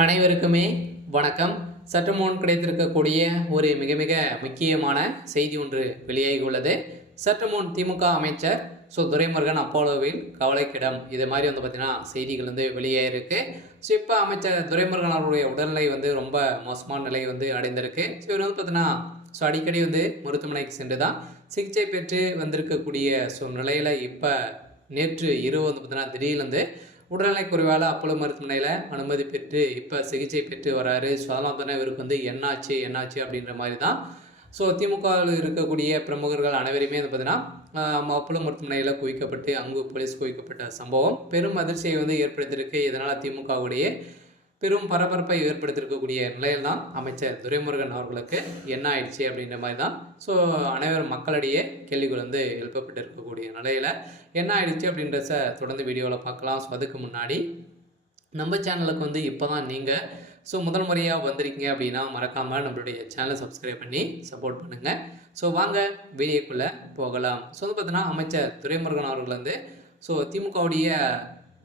அனைவருக்குமே வணக்கம். சற்று முன் கிடைத்திருக்கக்கூடிய ஒரு மிக மிக முக்கியமான செய்தி ஒன்று வெளியாகி உள்ளது. சற்று முன் திமுக அமைச்சர் துரைமுருகன் அப்போலோவில் கவலைக்கிடம் இது மாதிரி பார்த்தீங்கன்னா செய்திகள் வெளியாயிருக்கு. இப்போ அமைச்சர் துரைமுருகன் அவருடைய உடல்நிலை ரொம்ப மோசமான நிலை அடைந்திருக்கு. இவர் பார்த்தீங்கன்னா அடிக்கடி மருத்துவமனைக்கு சென்று தான் சிகிச்சை பெற்று வந்திருக்கக்கூடிய நிலையில் இப்போ நேற்று இரவு பார்த்தீங்கன்னா திடீர்னு உடல்நிலை குறைவால் அப்போலோ மருத்துவமனையில் அனுமதி பெற்று இப்போ சிகிச்சை பெற்று வராரு. அதெல்லாம் தானே இவருக்கு என்னாச்சு அப்படின்ற மாதிரி தான். திமுகவில் இருக்கக்கூடிய பிரமுகர்கள் அனைவருமே பார்த்தீங்கன்னா அப்போலோ மருத்துவமனையில் குவிக்கப்பட்டு அங்கு போலீஸ் குவிக்கப்பட்ட சம்பவம் பெரும் அதிர்ச்சியை ஏற்படுத்தியிருக்கு. இதனால் திமுகவுடைய பெரும் பரபரப்பை ஏற்படுத்தியிருக்கக்கூடிய நிலையில் தான் அமைச்சர் துரைமுருகன் அவர்களுக்கு என்ன ஆயிடுச்சு அப்படின்ற மாதிரி தான் அனைவரும் மக்களிடையே கேள்விகள் எழுப்பப்பட்டு இருக்கக்கூடிய நிலையில் என்ன ஆயிடுச்சு அப்படின்றத தொடர்ந்து வீடியோவில் பார்க்கலாம். அதுக்கு முன்னாடி நம்ம சேனலுக்கு இப்போ தான் நீங்கள் முதல் முறையாக வந்திருக்கீங்க அப்படின்னா மறக்காமல் நம்மளுடைய சேனலை சப்ஸ்கிரைப் பண்ணி சப்போர்ட் பண்ணுங்கள். வாங்க வீடியோக்குள்ளே போகலாம். பார்த்தீங்கன்னா அமைச்சர் துரைமுருகன் அவர்கள் திமுகவுடைய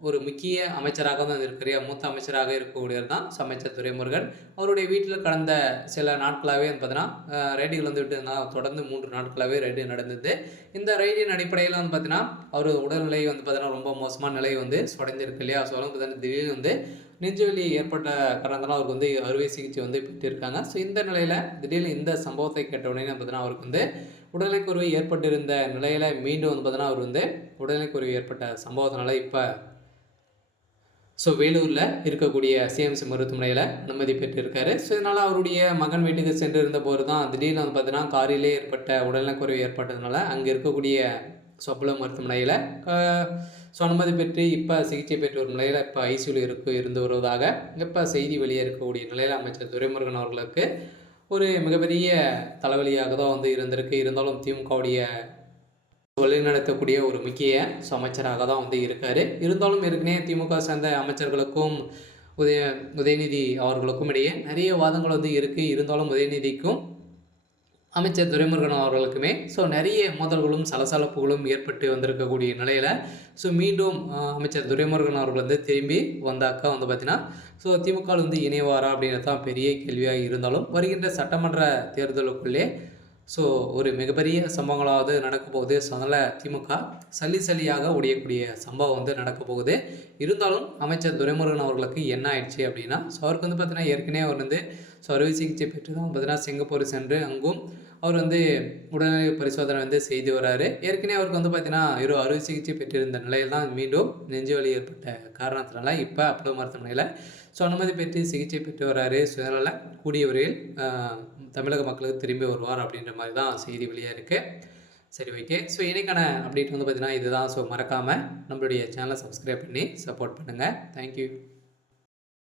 ஒரு முக்கிய அமைச்சராக தான் இருக்கிற மூத்த அமைச்சராக இருக்கக்கூடியவர் தான் அமைச்சர் துரைமுருகன். அவருடைய வீட்டில் கடந்த சில நாட்களாகவே பார்த்தீங்கன்னா ரைடுகள் விட்டு தொடர்ந்து 3 நாட்களாகவே ரைடு நடந்தது. இந்த ரைடின் அடிப்படையில் பார்த்தீங்கன்னா அவர் உடல்நிலை பார்த்தீங்கன்னா ரொம்ப மோசமான நிலை சுடைஞ்சிருக்கு இல்லையா. பார்த்தீங்கன்னா திடீர்னு நெஞ்சுவலி ஏற்பட்ட காரணத்தால் அவருக்கு அறுவை சிகிச்சை பெற்றிருக்காங்க. இந்த நிலையில் திடீர்னு இந்த சம்பவத்தை கேட்ட உடனே பார்த்தீங்கன்னா அவருக்கு உடல்நலக்குறைவு ஏற்பட்டிருந்த நிலையில் மீண்டும் பார்த்தீங்கன்னா அவர் உடல்நலக்குறைவு ஏற்பட்ட சம்பவத்தினால இப்போ வேலூரில் இருக்கக்கூடிய சிஎம்சி மருத்துவமனையில் அனுமதி பெற்றிருக்காரு. இதனால் அவருடைய மகன் வீட்டுக்கு சென்றிருந்த போது தான் திடீர்னு பார்த்தீங்கன்னா காரிலே ஏற்பட்ட உடல்நலக்குறைவு ஏற்பட்டதுனால அங்கே இருக்கக்கூடிய அப்போலோ மருத்துவமனையில் அனுமதி பெற்று இப்போ சிகிச்சை பெற்று வரும் நிலையில் இப்போ ஐசியூவில் இருந்து வருவதாக இப்போ செய்தி வெளியே இருக்கக்கூடிய நிலையில் அமைச்சர் துரைமுருகன் அவர்களுக்கு ஒரு மிகப்பெரிய தலைவலியாக தான் இருந்திருக்கு. இருந்தாலும் திமுகவுடைய வழிநடத்தக்கூடிய ஒரு முக்கிய அமைச்சராக தான் இருக்கார். இருந்தாலும் ஏற்கனவே திமுக சேர்ந்த அமைச்சர்களுக்கும் உதயநிதி அவர்களுக்கும் இடையே நிறைய வாதங்கள் இருக்குது. இருந்தாலும் உதயநிதிக்கும் அமைச்சர் துரைமுருகன் அவர்களுக்குமே நிறைய மோதல்களும் சலசலப்புகளும் ஏற்பட்டு வந்திருக்கக்கூடிய நிலையில் மீண்டும் அமைச்சர் துரைமுருகன் அவர்கள் திரும்பி வந்தாக்கா பார்த்தீங்கன்னா திமுக இணைவாரா அப்படின்றது தான் பெரிய கேள்வியாக இருந்தாலும் வருகின்ற சட்டமன்ற தேர்தலுக்குள்ளே ஒரு மிகப்பெரிய சம்பவங்களாவது நடக்க போகுது. அதனால் திமுக சல்லியாக உடையக்கூடிய சம்பவம் நடக்க போகுது. இருந்தாலும் அமைச்சர் துரைமுருகன் அவர்களுக்கு என்ன ஆயிடுச்சு அப்படின்னா அவருக்கு பார்த்தீங்கன்னா ஏற்கனவே அவர் அறுவை சிகிச்சை பெற்று தான் பார்த்தீங்கன்னா சிங்கப்பூர் சென்று அங்கும் அவர் உடல்நிலை பரிசோதனை செய்து வராரு. ஏற்கனவே அவருக்கு பார்த்தீங்கன்னா அறுவை சிகிச்சை பெற்றிருந்த நிலையில் தான் மீண்டும் நெஞ்சுவலி ஏற்பட்ட காரணத்தினால இப்போ அப்போலோ மருத்துவமனையில் அனுமதி பெற்று சிகிச்சை பெற்று வராரு. அதனால் கூடிய விரைவில் தமிழக மக்களுக்கு திரும்பி வருவார் அப்படின்ற மாதிரி தான் செய்தி வெளியாக இருக்குது. சரி, ஓகே. இன்றைக்கான அப்டேட் பார்த்தீங்கன்னா இதுதான். மறக்காமல் நம்மளுடைய சேனலை சப்ஸ்கிரைப் பண்ணி சப்போர்ட் பண்ணுங்கள். தேங்க்யூ.